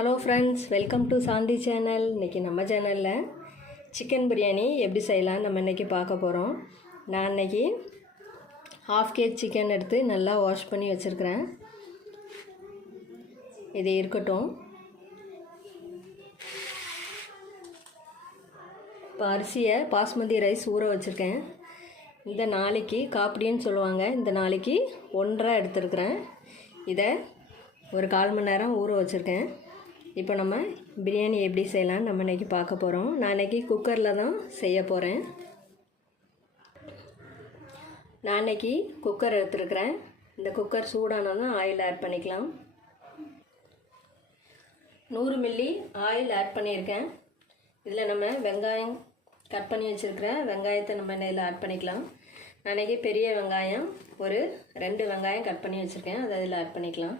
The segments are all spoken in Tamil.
Hello friends, welcome to Shanthi channel. இன்றைக்கி நம்ம சேனலில் சிக்கன் பிரியாணி எப்படி செய்யலாம் நம்ம இன்றைக்கி பார்க்க போகிறோம். நான் இன்றைக்கி ½ kg சிக்கன் எடுத்து நல்லா வாஷ் பண்ணி வச்சுருக்கிறேன். இது இருக்கட்டும். இப்போ அரிசியை பாஸ்மதி ரைஸ் ஊற வச்சுருக்கேன். இந்த நாளைக்கு காப்பிடின்னு சொல்லுவாங்க. இந்த நாளைக்கு 1.5 எடுத்துருக்கிறேன். இதை ஒரு 1/4 மணி நேரம் ஊற வச்சுருக்கேன். இப்போ நம்ம பிரியாணி எப்படி செய்யலான்னு நம்ம இன்றைக்கி பார்க்க போகிறோம். நான் இன்றைக்கி குக்கரில் தான் செய்ய போகிறேன். நான் இன்றைக்கி குக்கர் எடுத்துருக்கிறேன். இந்த குக்கர் சூடானதும் ஆயில் ஆட் பண்ணிக்கலாம். 100 மில்லி ஆயில் ஆட் பண்ணியிருக்கேன். இதில் நம்ம வெங்காயம் கட் பண்ணி வச்சுருக்கிறேன். வெங்காயத்தை நம்ம இதில் ஆட் பண்ணிக்கலாம். நான் இன்றைக்கி பெரிய வெங்காயம் ஒரு 2 வெங்காயம் கட் பண்ணி வச்சுருக்கேன். அதை இதில் ஆட் பண்ணிக்கலாம்.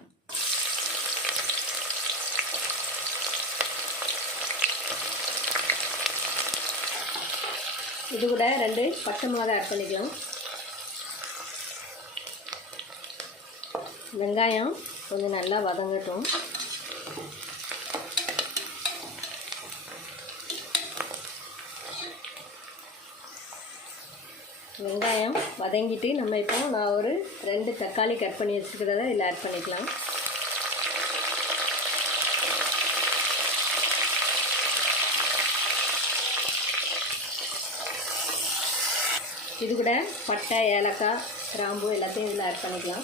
இது கூட 2 பச்சை மிளகாய் ஆட் பண்ணிக்கலாம். வெங்காயம் கொஞ்சம் நல்லா வதங்கட்டும். வெங்காயம் வதங்கிட்டு நம்ம இப்போ நான் ஒரு 2 தக்காளி கட் பண்ணி வச்சுக்கிறத இதில் ஆட் பண்ணிக்கலாம். இது கூட பட்டை, ஏலக்காய், கிராம்பு எல்லாத்தையும் இதில் ஆட் பண்ணிக்கலாம்.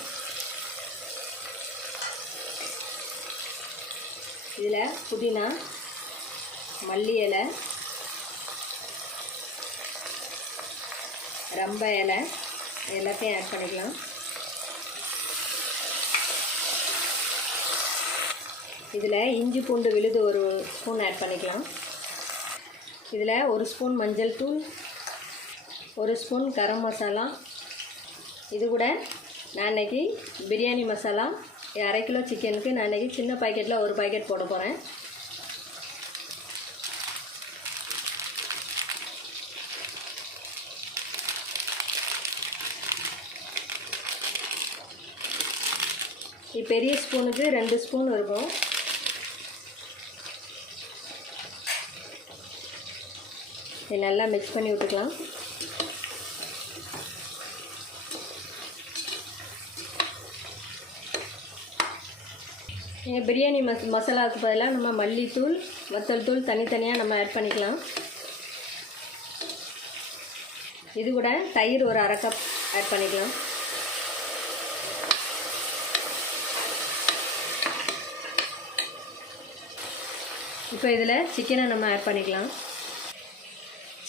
இதில் புதினா, மல்லி இலை, ரம்ப இலை எல்லாத்தையும் ஆட் பண்ணிக்கலாம். இதில் இஞ்சி பூண்டு விழுது ஒரு ஸ்பூன் ஆட் பண்ணிக்கலாம். இதில் 1 ஸ்பூன் மஞ்சள் தூள், 1 ஸ்பூன் கரம் மசாலா. இது கூட நான் இன்றைக்கி பிரியாணி மசாலா 1/2 கிலோ சிக்கனுக்கு நான் இன்றைக்கி சின்ன பாக்கெட்டில் 1 பாக்கெட் போட போகிறேன். பெரிய ஸ்பூனுக்கு 2 ஸ்பூன் இருக்கும். இதை நல்லா மிக்ஸ் பண்ணி விட்டுக்கலாம். பிரியாணி மசாலாவுக்கு பதிலாக நம்ம மல்லித்தூள், வத்தல் தூள் தனித்தனியாக நம்ம ஆட் பண்ணிக்கலாம். இது கூட தயிர் ஒரு 1/2 கப் ஆட் பண்ணிக்கலாம். இப்போ இதில் சிக்கனை நம்ம ஆட் பண்ணிக்கலாம்.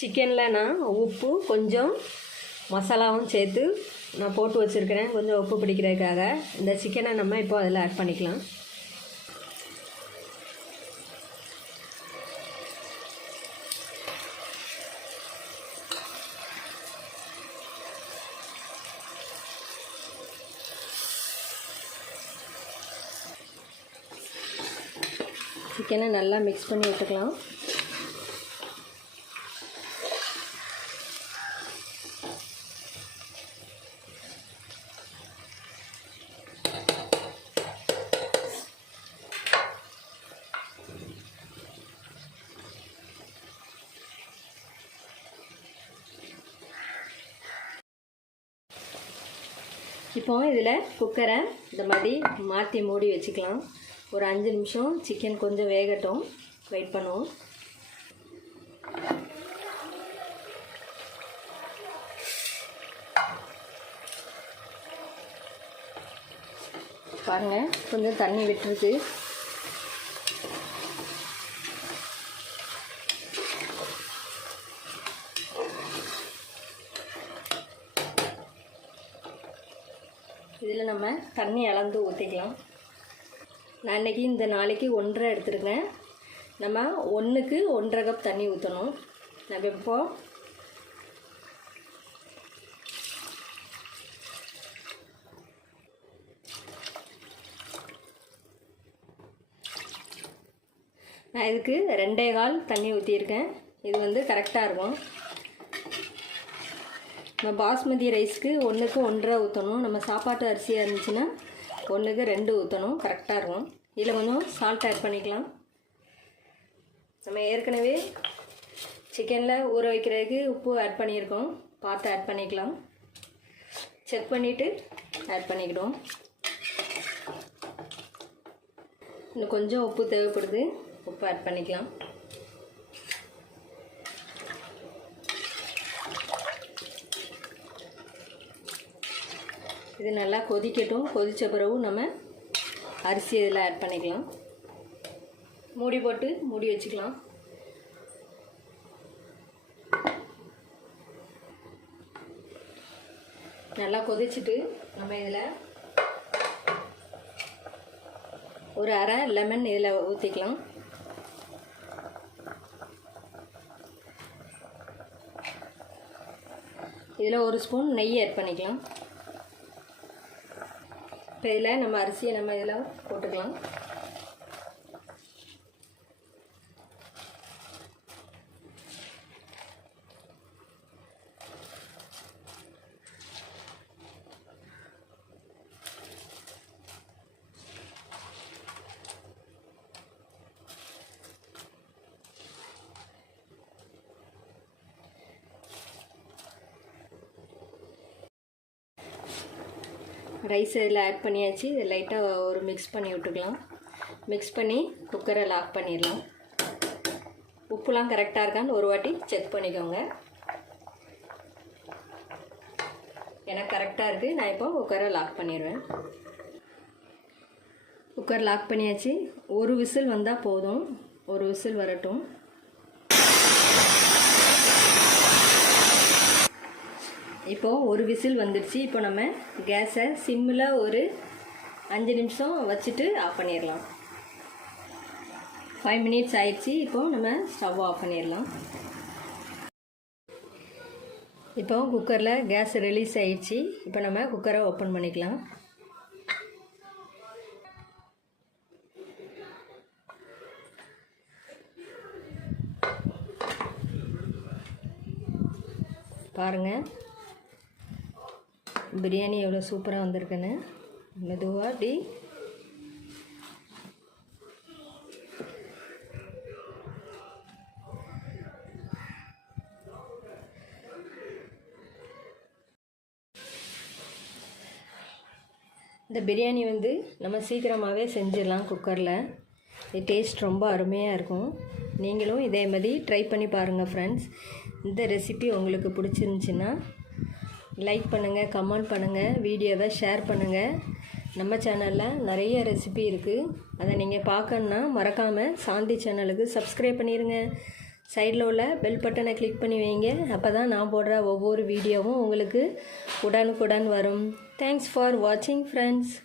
சிக்கனில் நான் உப்பு கொஞ்சம் மசாலாவும் சேர்த்து நான் போட்டு வச்சுருக்கிறேன். கொஞ்சம் உப்பு பிடிக்கிறதுக்காக இந்த சிக்கனை நம்ம இப்போ அதில் ஆட் பண்ணிக்கலாம். சிக்கனை நல்லா மிக்ஸ் பண்ணி விட்டுக்கலாம். இப்போ இதில் குக்கரை இந்த மாதிரி மாற்றி மூடி வச்சுக்கலாம். ஒரு 5 நிமிஷம் சிக்கன் கொஞ்சம் வேகட்டும், வெயிட் பண்ணுவோம். பாருங்கள், கொஞ்சம் தண்ணி விட்டுருக்கு. இதில் நம்ம தண்ணி அளந்து ஊற்றிக்கலாம். நான் இன்றைக்கி இந்த நாளைக்கு 1.5 எடுத்துருக்கேன். நம்ம 1க்கு 1.5 கப் தண்ணி ஊற்றணும். நம்ம இப்போ நான் இதுக்கு 2.25 தண்ணி ஊற்றியிருக்கேன். இது வந்து கரெக்டாக இருக்கும். நம்ம பாஸ்மதி ரைஸ்க்கு 1க்கு 1.5 ஊற்றணும். நம்ம சாப்பாட்டு அரிசியாக இருந்துச்சுன்னா 1க்கு 2 ஊற்றணும். கரெக்டாக இருக்கும். இதில் கொஞ்சம் சால்ட் ஆட் பண்ணிக்கலாம். நம்ம ஏற்கனவே சிக்கனில் ஊற வைக்கிறதுக்கு உப்பு ஆட் பண்ணியிருக்கோம், பார்த்து ஆட் பண்ணிக்கலாம். செக் பண்ணிவிட்டு ஆட் பண்ணிக்கிடுவோம். இன்னும் கொஞ்சம் உப்பு தேவைப்படுது, உப்பு ஆட் பண்ணிக்கலாம். இது நல்லா கொதிக்கட்டும். கொதித்த பிறகு நம்ம அரிசி இதில் ஆட் பண்ணிக்கலாம். மூடி போட்டு மூடி வச்சுக்கலாம். நல்லா கொதிச்சுட்டு நம்ம இதில் ஒரு அரை லெமன் இதில் ஊற்றிக்கலாம். இதில் ஒரு ஸ்பூன் நெய் ஆட் பண்ணிக்கலாம். இப்போ இதில் நம்ம அரிசியை நம்ம இதில் போட்டுக்கலாம். ரைஸ் இதில் ஆட் பண்ணியாச்சு. இதை லைட்டாக ஒரு மிக்ஸ் பண்ணி விட்டுக்கலாம். மிக்ஸ் பண்ணி குக்கரை லாக் பண்ணிடலாம். உப்புலாம் கரெக்டாக இருக்கான்னு ஒரு வாட்டி செக் பண்ணிக்கோங்க. எனக்கு கரெக்டாக இருக்குது. நான் இப்போ குக்கரை லாக் பண்ணிடுவேன். குக்கர் லாக் பண்ணியாச்சு. ஒரு விசில் வந்தால் போதும். ஒரு விசில் வரட்டும். இப்போது ஒரு விசில் வந்துடுச்சு. இப்போ நம்ம கேஸை சிம்மில் ஒரு 5 நிமிஷம் வச்சுட்டு ஆஃப் பண்ணிடலாம். 5 மினிட்ஸ் ஆயிடுச்சு. இப்போது நம்ம ஸ்டவ் ஆஃப் பண்ணிடலாம். இப்போ குக்கரில் கேஸ் ரிலீஸ் ஆயிடுச்சு. இப்போ நம்ம குக்கரை ஓப்பன் பண்ணிக்கலாம். பாருங்கள் பிரியாணி எவ்வளோ சூப்பராக வந்திருக்குன்னு. மெதுவாக அப்படி இந்த பிரியாணி நம்ம சீக்கிரமாகவே செஞ்சிடலாம் குக்கரில். இது டேஸ்ட் ரொம்ப அருமையாக இருக்கும். நீங்களும் இதே மாதிரி ட்ரை பண்ணி பாருங்கள் ஃப்ரெண்ட்ஸ். இந்த ரெசிபி உங்களுக்கு பிடிச்சிருந்துச்சின்னா லைக் பண்ணுங்கள், கமெண்ட் பண்ணுங்கள், வீடியோவை ஷேர் பண்ணுங்கள். நம்ம சேனலில் நிறைய ரெசிபி இருக்குது. அதை நீங்கள் பார்க்கணுன்னா மறக்காமல் சாந்தி சேனலுக்கு சப்ஸ்கிரைப் பண்ணிடுங்க. சைடில் உள்ள பெல் பட்டனை கிளிக் பண்ணி வைங்க. அப்போ தான் நான் போடுற ஒவ்வொரு வீடியோவும் உங்களுக்கு உடனுக்குடன் வரும். தேங்க்ஸ் ஃபார் வாட்சிங் ஃப்ரெண்ட்ஸ்.